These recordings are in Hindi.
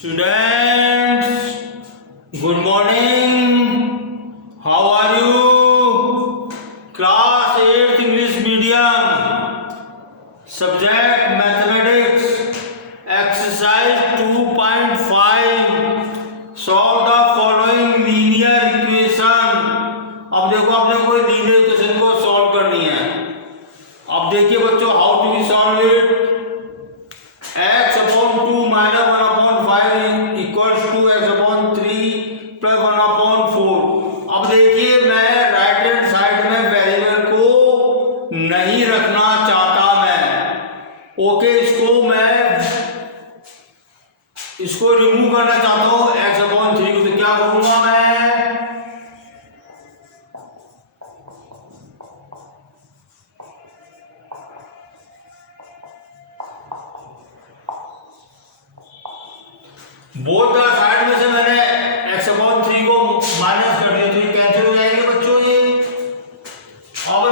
Students, good morning. How are you? Class 8th English Medium. Subject Mathematics. Exercise 2.5. Solve the following linear equation. अब देखो आपने कोई linear equation को solve करनी है. अब देखिए बच्चों, how do we solve it? x upon 2 minus 1 upon 5 equals to x upon 3 plus 1 upon 4. अब देखिए, मैं राइट हैंड साइड में वेरिएबल को नहीं रखना चाहता मैं. ओके, इसको रिमूव करना चाहता हूँ x upon 3 को. तो क्या करूंगा मैं? बोथ द साइड में से मैंने x अपॉन 3 को माइनस कर दिया, तो ये कैंसिल हो जाएंगे बच्चों ये. अब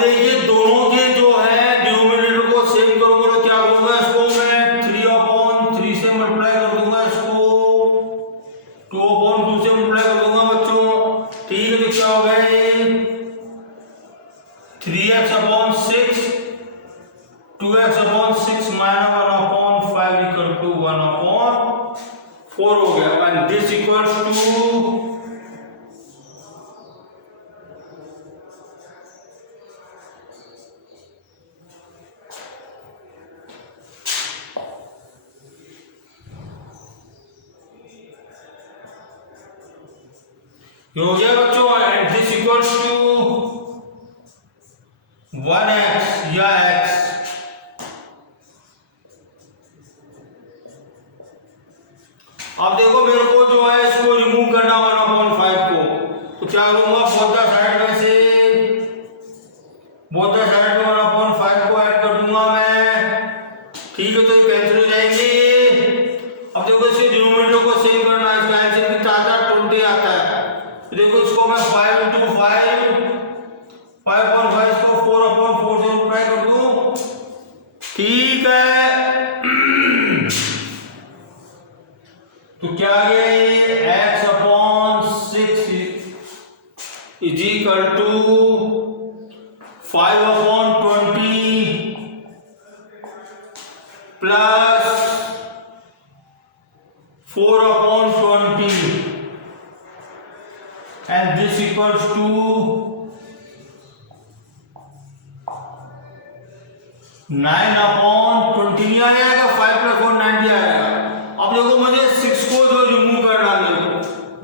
देखिए, दोनों के जो है डिनोमिनेटर को सेम करूंगा. तो क्या करूंगा, इसको मैं 3 अपॉन 3 से मल्टीप्लाई कर दूंगा, इसको 2 अपॉन 2 से मल्टीप्लाई कर दूंगा बच्चों. ठीक है, तो क्या हो गया ये 3x upon 6 2x upon 6 minus 1 upon 5 equal to 1 upon 4 हो गया. एंड दिस इक्वल्स टू हो गया बच्चों. And this equals to 1x या x. अब देखो, मेरे को जो है इसको रिमूव करना 1 अपॉन 5 को. तो क्या करूंगा, बोथ द साइड में 1 अपॉन 5 को ऐड कर दूंगा मैं. ठीक है, तो ये कैंसिल हो जाएंगे. अब देखो, इसके डिनोमिनेटर को सेम करना है. इसका आंसर कितना आता है, 20 आता है. देखो, इसको मैं 5 into 5 upon 5 इसको 4 upon 4 से मल्टीप्लाई कर दूं. ठीक है, तो क्या आ गया ये x upon 6 is equal to 5 upon 20 plus 4 upon 20. And this equals to 9 upon 20 नहीं आ जाएगा, 5 plus 4 90 आएगा. अब देखो, मुझे 6 को जो रिमूव करना है,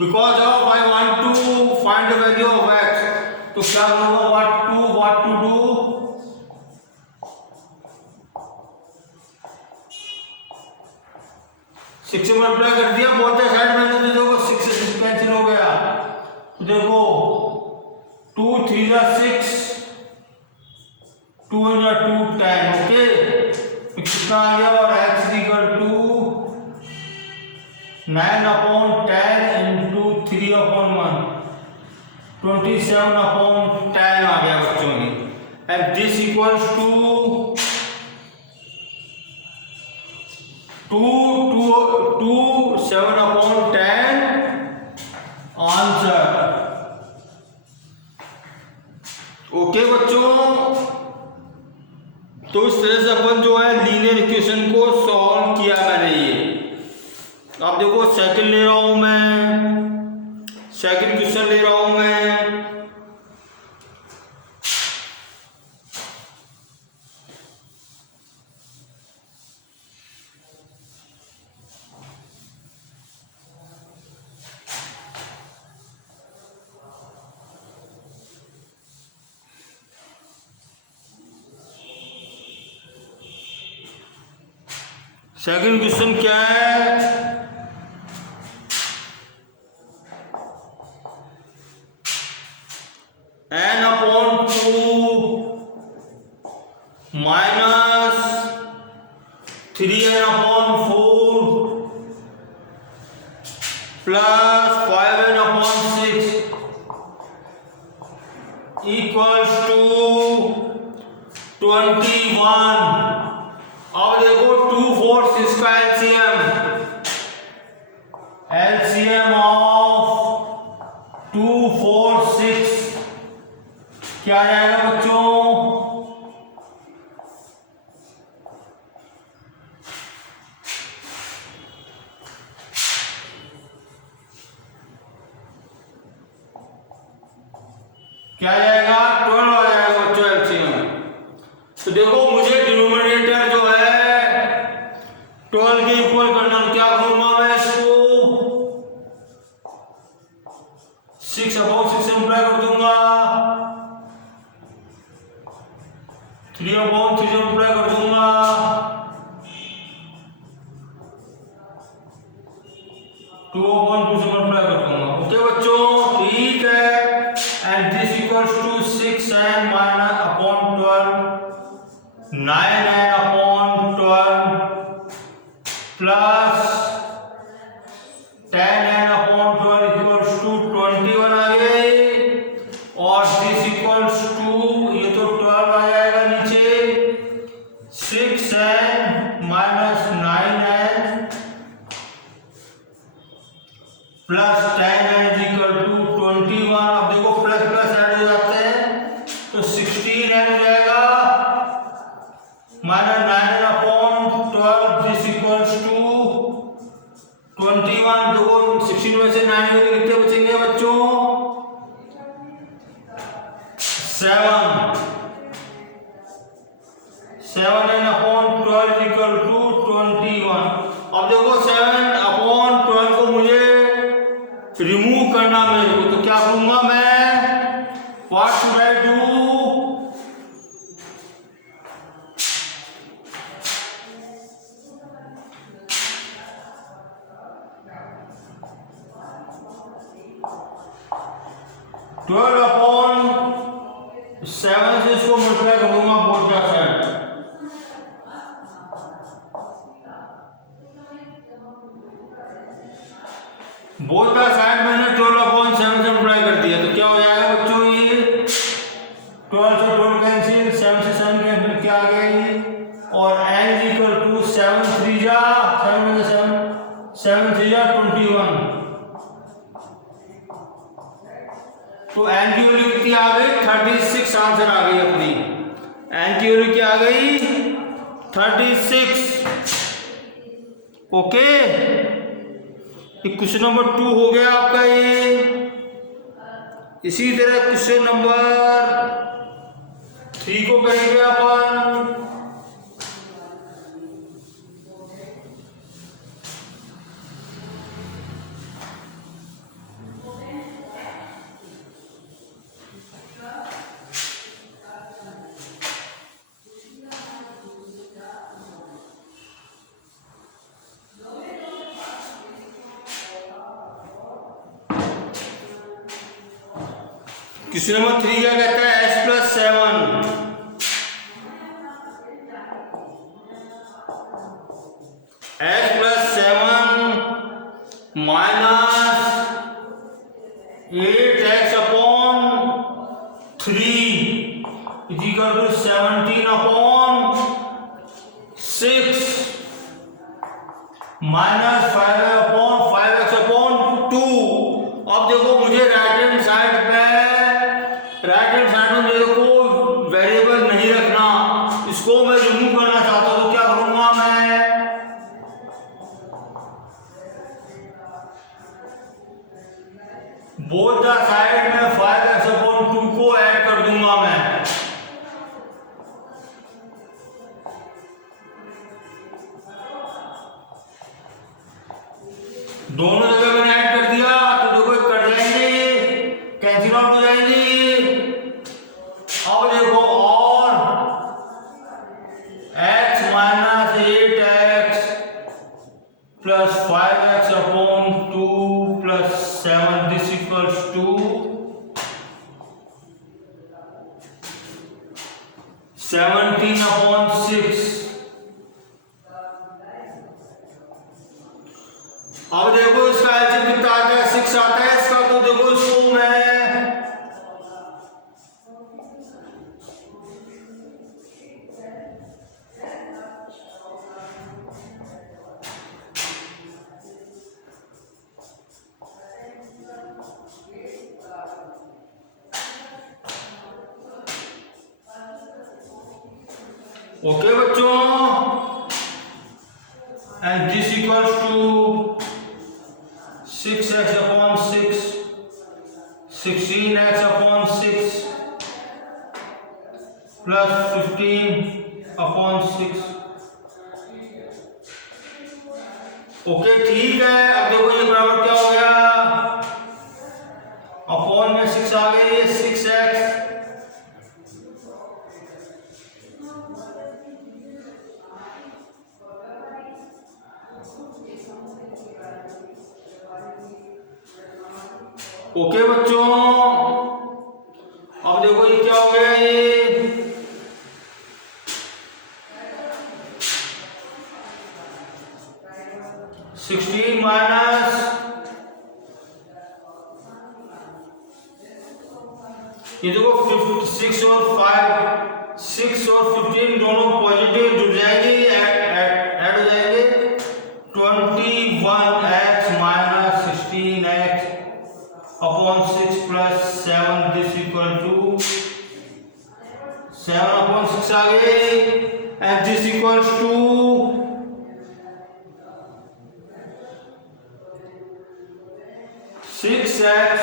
because of I want to find the value of x. तो क्या करूंगा, what to do, 6 से मल्टीप्लाई कर दिया बोथ द साइड में. तो देखो 6 से 6 कैंसिल हो गया. देखो 2 3 6 2 2 10. ओके, कितना आ गया, और x equal to 9 upon 10 into 3 upon 1 27 upon 10 आ गया बच्चों ने. And this equals to 7 upon 10 answer. Okay बच्चों, तो इस तरह से अपन जो है लीनियर इक्वेशन को सॉल्व किया मैंने. ये आप देखो, सेकंड ले रहा हूं मैं, सेकंड क्वेश्चन ले रहा हूं मैं. सेकंड क्वेश्चन क्या है, n upon 2 minus 3n/4 plus 5n/6 equals to 21। अब देखो 2 4 6 का एलसीएम ऑफ 2 4 6 क्या आ जाएगा बच्चों? क्या आ जाएगा? 12 आ जाएगा बच्चों एलसीएम। तो देखो मुझे डिनोमिनेटर जो है 12 के इक्वल करना, क्या करूंगा मैं इसको 6/6 से मल्टीप्लाई कर दूंगा, 3/3 से मल्टीप्लाई कर दूंगा, 2/2 से मल्टीप्लाई कर दूंगा। ओके बच्चों, ठीक है। And this equals to 6n minus upon 12 9n/12 plus 10n/12 equals to 21 आ गए। और दिस इक्वल्स टू ये तो 12 आ जाएगा नीचे, 6n minus 9n plus 10n equal to 21। अब देखो प्लस प्लस ऐड हो जाते हैं तो 16n हो जाएगा minus 9n/12 this equals to 21। देखो 16 में से 9 गए कितने बचेंगे बच्चों? 7n/12 equal to 21। अब देखो 7/12 को मुझे रिमूव करना मेरे को, तो क्या करूंगा मैं? What should I do? Twelve upon 7 से इसको मल्टीप्लाई करूंगा both the side. Both the side मैंने 12/7 से मल्टीप्लाई कर दिया, तो क्या हो जाएगा बच्चों? ये 12 से 12 कैंसिल, 7 से 7 कैंसिल, क्या आ गया ये? और n इक्वल टू 7 3 जा 7 में से 7 3 जा 21। तो n की वैल्यू कितनी आ गई? 36 आंसर आ गई अपनी। n की वैल्यू क्या आ गई? 36। ओके, क्वेश्चन नंबर 2 हो गया आपका ये। इसी तरह क्वेश्चन नंबर 3 को करेंगे अपन। क्वेश्चन नंबर 3 क्या कहता है? x + 7 minus 8x/3 is equal to 17/6 minus 5/5x/2। अब देखो मुझे राइट हैंड साइड में मेरे को वेरिएबल नहीं रखना, इसको मैं रिमूव करना चाहता हूं, तो क्या करूंगा मैं? बोथ द साइड में 5x/2 को ऐड कर दूंगा मैं। दोनों जगह मैंने ऐड कर दिया, तो देखो कट जाएंगे, कैंसिल आउट हो जाएंगे। अब देखो और x minus 8x plus 5x/2 plus 7 this equals to 17/6 okay बच्चों, and this equals to 6x upon 6, 16x upon 6 plus 15 upon 6। Okay ठीक है। अब देखो ये बराबर क्या हो गया, अपॉन में 6 आ गए, 6x ओके बच्चों, अब देखो ये क्या हो गया, ये 16 माइनस ये देखो 6 और 5, 6 और 15 दोनों पॉजिटिव जुड़ जाएंगे, ऐड हो जाएंगे। 21x minus 16x upon 6 plus 7 this equal to 7 upon 6 आ गए, and this equals to 6x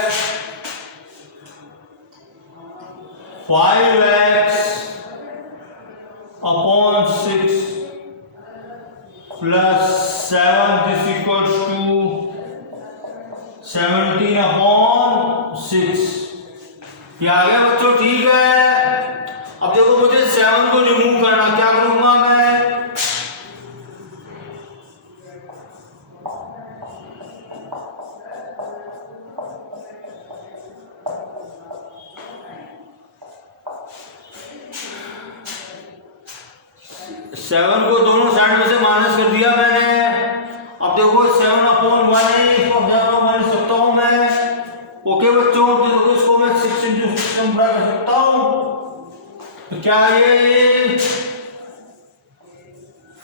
5x upon 6 plus 7 this equals to 17 upon 6। ये आ गया बच्चों, ठीक है। अब देखो मुझे 7 को रिमूव करना, क्या करूंगा मैं, सेवन को दोनों साइड में से माइनस कर दिया मैंने। अब देखो 7 अपॉन 1 है, इसको माइनस सकता हूं मैं। ओके बच्चों, तो देखो इसको मैं 6 इंटू 6 में बड़ा कर सकता हूं, तो क्या ये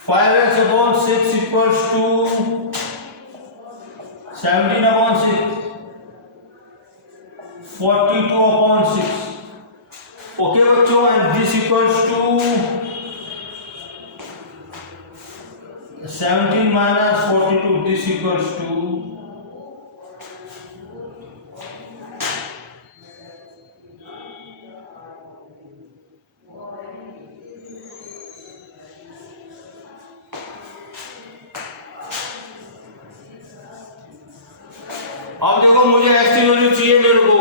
5x upon 6 equals to 17 upon 6, 42 upon 6। Okay बच्चों, and this equals to 17 minus 42, this equals to अब देखो मुझे x की वैल्यू चाहिए मेरे को।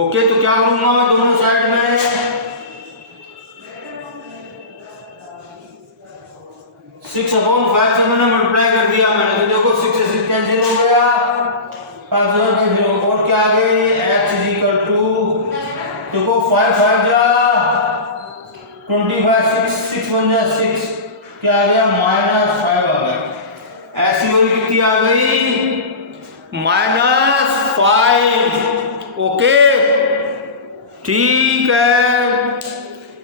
ओके, तो क्या करूंगा मैं, दोनों साइड में 6 अपॉन 5 से मैंने मल्टीप्लाई कर दिया मैंने, तो देखो 6 से 6 कैंसिल हो गया, 5 0 कैंसिल हो गया, और क्या आ गया, x इज इक्वल टू, देखो 5 5 जा 25, 6 बन जा 6, क्या आ गया, -5 आ गया। ऐसी वैल्यू कितनी आ गई, -5। ओके ठीक है,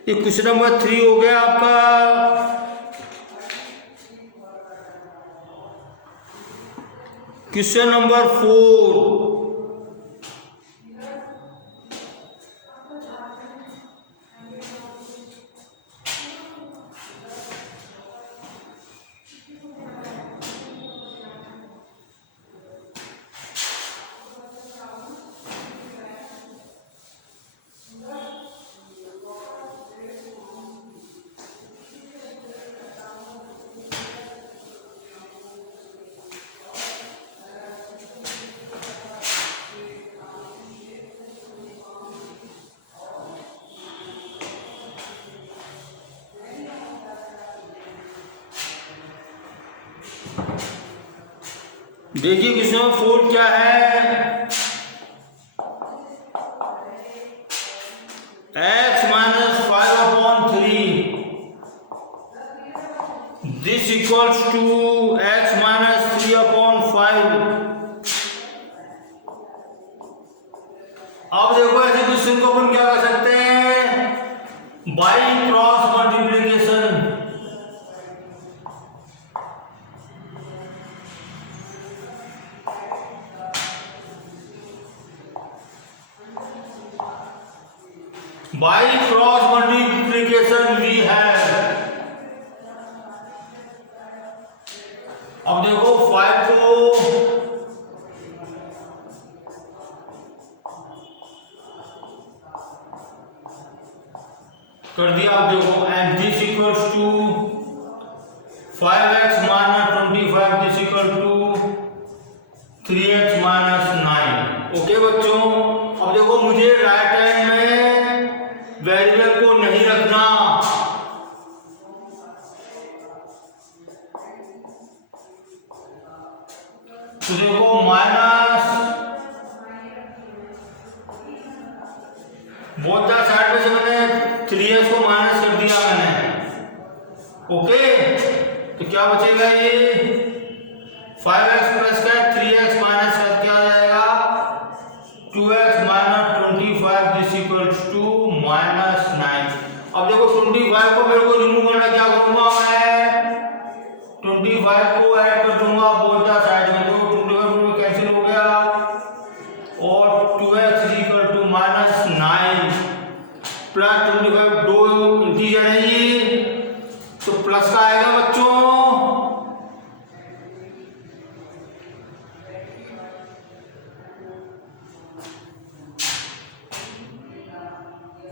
ये क्वेश्चन नंबर 3 हो गया आपका। क्वेश्चन नंबर 4, देखिए क्वेश्चन नंबर 4 क्या है, x minus 5 upon 3 this equals to x minus 3 upon 5। अब देखो ऐसे क्वेश्चन को अपन क्या कर सकते हैं, by cross multiplication. By cross multiplication we have. अब देखो 5 को कर दिया। अब देखो and this equals to 5x minus 25 this equal to 3x minus 9। Okay बच्चों, अब देखो मुझे राइट हैंड में वेरिएबल को नहीं रखना, तो देखो माइनस बोथ द साइड में से मैंने 3x को माइनस कर दिया मैंने। ओके, तो क्या बचेगा ये 5x प्लस का 3x माइनस कर क्या आ जाएगा 2x minus 25 this equals to minus 9। अब देखो 25 को मेरे को रिमूव करना, क्या करूंगा मैं 25 को ऐड कर दूंगा बोथ द साइड में, तो 25 कैंसिल हो गया और 2x equal to minus 9 plus 25 दो इंटीजर है ये, तो प्लस का आएगा बच्चों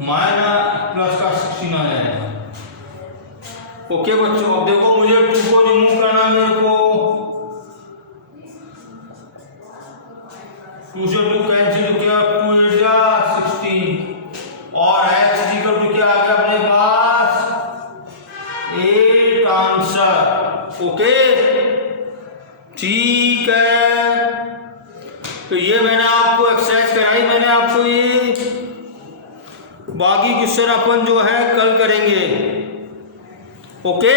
माइनस प्लस का 16 आ जाएगा। ओके बच्चों, अब देखो मुझे 2 को रिमूव करना, मेरे को 2 से 2 कैंसिल किया, 2 8 जा 16 और x इक्वल टू क्या आ गया अपने पास 8 आंसर। ओके ठीक है, तो ये मैंने आपको एक्सरसाइज कराई, मैंने आपको ये बाकी क्वेश्चन अपन जो है कल करेंगे। ओके।